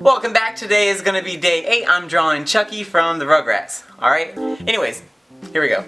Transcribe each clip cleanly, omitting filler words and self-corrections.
Welcome back. Today is going to be day 8. I'm drawing Chuckie from the Rugrats. Alright? Anyways, here we go.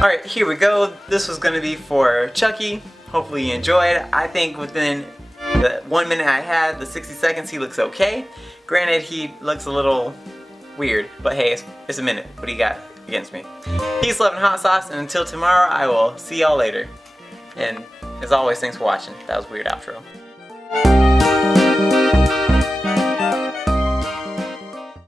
Alright, here we go. This was going to be for Chuckie. Hopefully you enjoyed. I think within the 1 minute I had, the 60 seconds, he looks okay. Granted, he looks a little weird, but hey, it's a minute. What do you got against me? Peace, love, and hot sauce, and until tomorrow, I will see y'all later. And as always, thanks for watching. That was a weird outro.